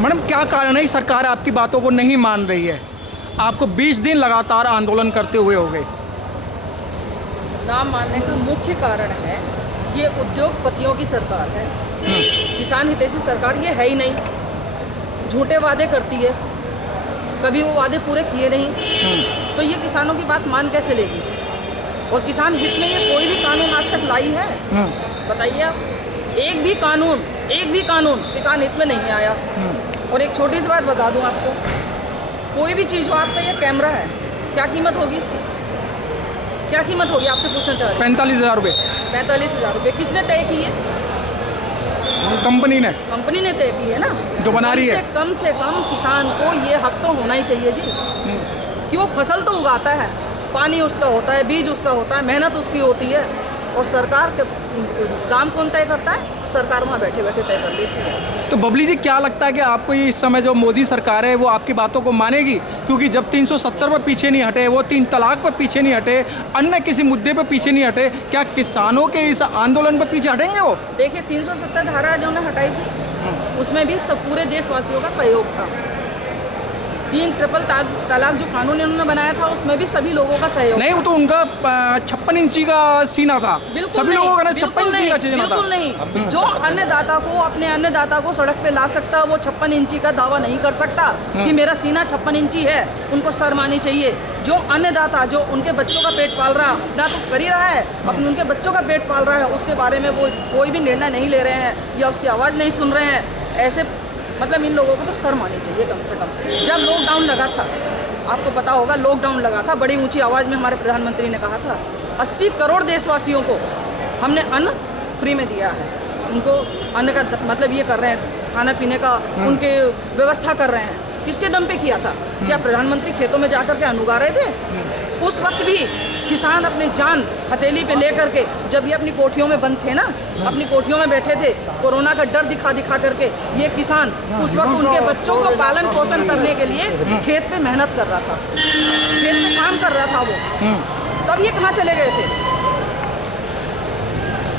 Madam क्या कारण है सरकार आपकी बातों को नहीं मान रही है? आपको 20 दिन लगातार आंदोलन करते हुए हो गए। ना मानने का मुख्य कारण है ये उद्योगपतियों की सरकार है। किसान हितैषी सरकार ये है ही नहीं, झूठे वादे करती है, कभी वो वादे पूरे किए नहीं। तो ये किसानों की बात मान कैसे लेगी? और किसान हित में ये कोई भी कानून आज तक लाई है? बताइए आप। एक भी कानून किसान हित में नहीं आया। और एक छोटी सी बात बता दूं आपको, कोई भी चीज़ हो, आपका ये कैमरा है, क्या कीमत होगी इसकी? क्या कीमत होगी आपसे पूछना चाह रहे हैं? 45,000 रुपये। 45,000 रुपये किसने तय की है? कंपनी ने तय की है ना, जो बना रही है। कम से कम किसान को ये हक तो होना ही चाहिए जी कि वो फसल तो उगाता है, पानी उसका होता है, बीज उसका होता है, मेहनत उसकी होती है। और सरकार के दाम कौन तय करता है? सरकार वहाँ बैठे बैठे तय कर लेती है। तो बबली जी क्या लगता है कि आपको ये इस समय जो मोदी सरकार है वो आपकी बातों को मानेगी? क्योंकि जब 370 पर पीछे नहीं हटे, वो 3 तलाक पर पीछे नहीं हटे, अन्य किसी मुद्दे पर पीछे नहीं हटे, क्या किसानों के इस आंदोलन पर पीछे हटेंगे वो? देखिए 370 धारा जो उन्होंने हटाई थी उसमें भी सब पूरे देशवासियों का सहयोग था। 3 ट्रिपल तलाक जो कानून इन्होंने बनाया था उसमें भी सभी लोगों का सहयोग नहीं, वो तो उनका 56 इंची का सीना था, सभी लोगों का 56 इंची का सीना था। बिल्कुल नहीं। जो अन्नदाता को अपने अन्नदाता को सड़क पे ला सकता है वो 56 इंची का दावा नहीं कर सकता कि मेरा सीना 56 इंची है। उनको शर्म आनी चाहिए। जो अन्नदाता जो उनके बच्चों का पेट पाल रहा, अपना तो कर ही रहा है, अपने उनके बच्चों का पेट पाल रहा है, उसके बारे में वो कोई भी निर्णय नहीं ले रहे हैं या उसकी आवाज़ नहीं सुन रहे हैं, ऐसे मतलब इन लोगों को तो शर्म आनी चाहिए कम से कम। जब लॉकडाउन लगा था, आपको पता होगा, लॉकडाउन लगा था, बड़ी ऊंची आवाज़ में हमारे प्रधानमंत्री ने कहा था 80 करोड़ देशवासियों को हमने अन्न फ्री में दिया है। उनको अन्न का मतलब ये कर रहे हैं, खाना पीने का उनके व्यवस्था कर रहे हैं। किसके दम पे किया था? क्या प्रधानमंत्री खेतों में जाकर के अन्न उगा रहे थे? उस वक्त भी किसान अपनी जान हथेली पे लेकर के, जब ये अपनी कोठियों में बंद थे ना, अपनी कोठियों में बैठे थे, कोरोना का डर दिखा करके ये किसान उस वक्त उनके बच्चों को पालन पोषण करने के लिए खेत पे मेहनत कर रहा था, खेत में काम कर रहा था वो। तब ये कहाँ चले गए थे?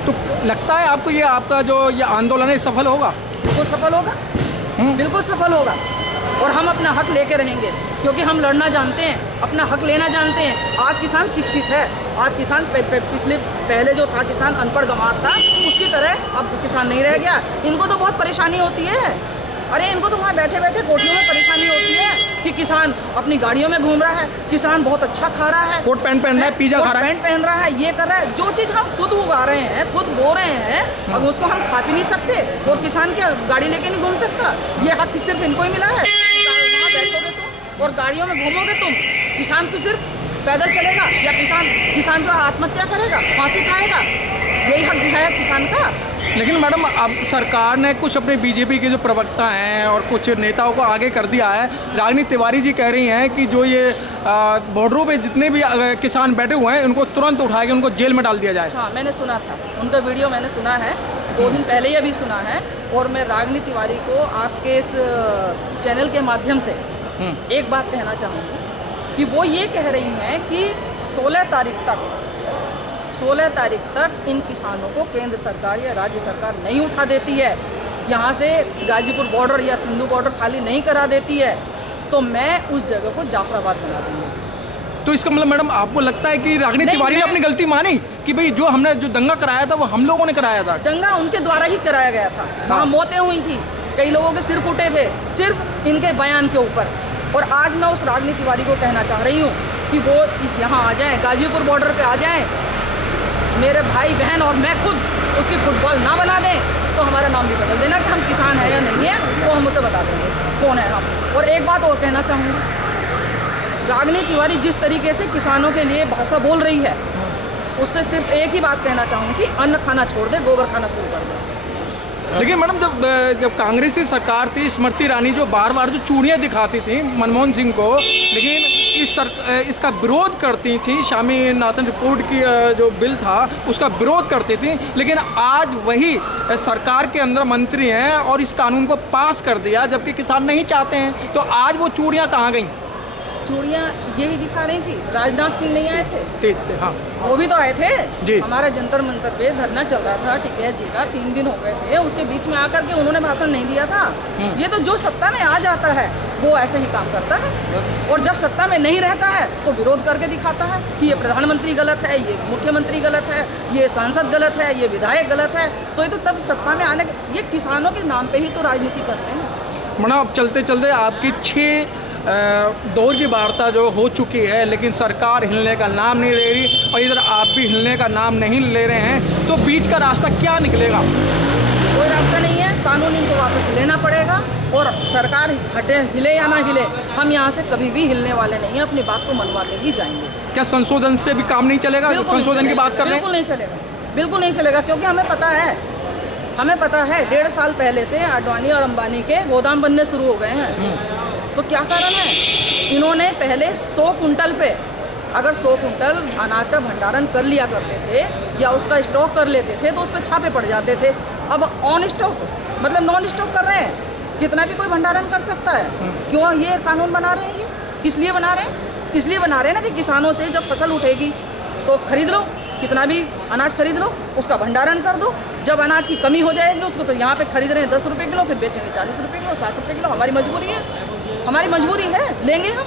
तो लगता है आपको ये आपका जो ये आंदोलन है सफल होगा? बिल्कुल सफल होगा, बिल्कुल सफल होगा। और हम अपना हक लेके रहेंगे क्योंकि हम लड़ना जानते हैं, अपना हक लेना जानते हैं। आज किसान शिक्षित है, आज किसान पहले जो था किसान अनपढ़ गंवार था, उसकी तरह अब किसान नहीं रह गया। इनको तो बहुत परेशानी होती है। अरे इनको तो वहाँ बैठे बैठे कोठियों में परेशानी होती है कि किसान अपनी गाड़ियों में घूम रहा है, किसान बहुत अच्छा खा रहा है, कोट पैंट पहन रहा है, पिज़्ज़ा खा रहा है, पैंट पहन रहा है, ये कर रहा है। जो चीज़ हम खुद उगा रहे हैं, खुद बो रहे हैं, अब उसको हम खा भी नहीं सकते। और किसान क्या गाड़ी लेके नहीं घूम सकता? ये हक सिर्फ इनको ही मिला है। वहाँ बैठोगे तुम और गाड़ियों में घूमोगे तुम, किसान को सिर्फ पैदल चलेगा या किसान जो आत्महत्या करेगा, फांसी खाएगा? यही हक है किसान का। लेकिन मैडम अब सरकार ने कुछ अपने बीजेपी के जो प्रवक्ता हैं और कुछ नेताओं को आगे कर दिया है। रागिनी तिवारी जी कह रही हैं कि जो ये बॉर्डरों पे जितने भी किसान बैठे हुए हैं उनको तुरंत उठा के उनको जेल में डाल दिया जाए। हाँ, मैंने सुना था उनका वीडियो, मैंने सुना है 2 दिन पहले ही अभी सुना है। और मैं रागिनी तिवारी को आपके इस चैनल के माध्यम से एक बात कहना चाहूँगी कि वो ये कह रही हैं कि 16 तारीख तक इन किसानों को केंद्र सरकार या राज्य सरकार नहीं उठा देती है, यहाँ से गाजीपुर बॉर्डर या सिंधु बॉर्डर खाली नहीं करा देती है, तो मैं उस जगह को जाफराबाद बना दूँगी। तो इसका मतलब मैडम आपको लगता है कि रागिनी तिवारी ने अपनी गलती मानी कि भाई जो हमने जो दंगा कराया था वो हम लोगों ने कराया था? दंगा उनके द्वारा ही कराया गया था। वहाँ मौतें हुई थी, कई लोगों के सिर फूटे थे सिर्फ इनके बयान के ऊपर। और आज मैं उस रागिनी तिवारी को कहना चाह रही हूँ कि वो यहाँ आ जाएँ, गाजीपुर बॉर्डर पर आ जाएँ, मेरे भाई बहन और मैं खुद उसकी फुटबॉल ना बना दें तो हमारा नाम भी बदल देना कि हम किसान हैं या नहीं है, वो हम उसे बता देंगे कौन है हम। और एक बात और कहना चाहूँगी, रागिनी तिवारी जिस तरीके से किसानों के लिए भाषा बोल रही है, उससे सिर्फ एक ही बात कहना चाहूँगी कि अन्न खाना छोड़ दे, गोबर खाना शुरू कर दे। लेकिन मैडम जब कांग्रेसी सरकार थी, स्मृति ईरानी जो बार बार जो चूड़ियाँ दिखाती थी मनमोहन सिंह को, लेकिन इसका विरोध करती थी, स्वामीनाथन रिपोर्ट की जो बिल था उसका विरोध करती थी, लेकिन आज वही सरकार के अंदर मंत्री हैं और इस कानून को पास कर दिया जबकि किसान नहीं चाहते हैं। तो आज वो चूड़ियाँ कहाँ गई? चूड़ियाँ यही दिखा रही थी, राजनाथ सिंह नहीं आए थे, तेज थे, हाँ वो भी तो आए थे जी। हमारे जंतर मंतर पे धरना चल रहा था टिकैत जी का, 3 दिन हो गए थे, उसके बीच में आकर के उन्होंने भाषण नहीं दिया था। ये तो जो सत्ता में आ जाता है वो ऐसे ही काम करता है, और जब सत्ता में नहीं रहता है तो विरोध करके दिखाता है कि ये प्रधानमंत्री गलत है, ये मुख्यमंत्री गलत है, ये सांसद गलत है, ये विधायक गलत है। तो ये तो तब सत्ता में आने ये किसानों के नाम पे ही तो राजनीति करते हैं। मैडम अब चलते चलते आपकी 6 दौर की वार्ता जो हो चुकी है, लेकिन सरकार हिलने का नाम नहीं ले रही और इधर आप भी हिलने का नाम नहीं ले रहे हैं, तो बीच का रास्ता क्या निकलेगा? कोई रास्ता नहीं है, कानून इनको वापस लेना पड़ेगा, और सरकार हटे हिले या ना हिले, हम यहाँ से कभी भी हिलने वाले नहीं हैं, अपनी बात को मनवा के ही जाएंगे। क्या संशोधन से भी काम नहीं चलेगा? बिल्कुल नहीं संशोधन की चलेगा, बात कर रहे हैं? बिल्कुल नहीं चलेगा, बिल्कुल नहीं चलेगा, क्योंकि हमें पता है 1.5 साल पहले से अडवाणी और अंबानी के गोदाम बनने शुरू हो गए हैं। तो क्या कारण है? इन्होंने पहले 100 कुंटल पे, अगर 100 कुंटल अनाज का भंडारण कर लिया करते थे या उसका स्टॉक कर लेते थे तो उस पर छापे पड़ जाते थे। अब ऑन स्टॉक मतलब नॉन स्टॉक कर रहे हैं, कितना भी कोई भंडारण कर सकता है। क्यों ये कानून बना रहे हैं? ये किस लिए बना रहे हैं? इसलिए बना रहे हैं ना कि किसानों से जब फसल उठेगी तो खरीद लो, कितना भी अनाज खरीद लो, उसका भंडारण कर दो। जब अनाज की कमी हो जाएगी उसको तो यहाँ पे खरीद रहे हैं 10 रुपये किलो, फिर बेचेंगे 40 रुपये किलो, 60 रुपये किलो। हमारी मजबूरी है, हमारी मजबूरी है, लेंगे हम।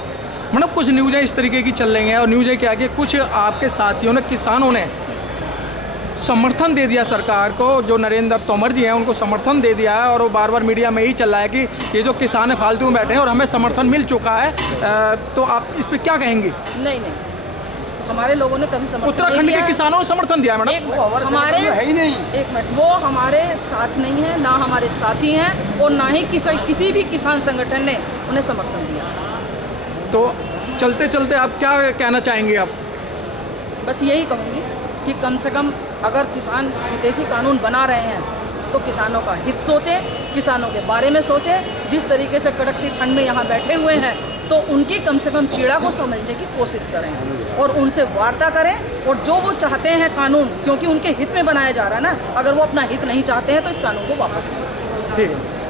मतलब कुछ न्यूज़ें इस तरीके की चल रही हैं, और न्यूज़ें क्या कि कुछ आपके साथियों ने, किसानों ने समर्थन दे दिया सरकार को, जो नरेंद्र तोमर जी हैं उनको समर्थन दे दिया है, और वो बार बार मीडिया में यही चल रहा है कि ये जो किसान है फालतू में बैठे हैं और हमें समर्थन मिल चुका है। तो आप इस पर क्या कहेंगी? नहीं, हमारे लोगों ने कभी समर्थन उत्तराखंड नहीं के दिया। किसानों ने समर्थन दिया है मैडम। हमारे है ही नहीं। एक मिनट, वो हमारे साथ नहीं है, ना हमारे साथी हैं, और ना ही किसी भी किसान संगठन ने उन्हें समर्थन दिया। तो चलते चलते आप क्या कहना चाहेंगे? आप बस यही कहूँगी कि कम से कम अगर किसान हितैषी कानून बना रहे हैं तो किसानों का हित सोचें, किसानों के बारे में सोचें। जिस तरीके से कड़कती ठंड में यहाँ बैठे हुए हैं तो उनकी कम से कम पीड़ा को समझने की कोशिश करें और उनसे वार्ता करें, और जो वो चाहते हैं कानून, क्योंकि उनके हित में बनाया जा रहा है ना, अगर वो अपना हित नहीं चाहते हैं तो इस कानून को वापस लें। ठीक है।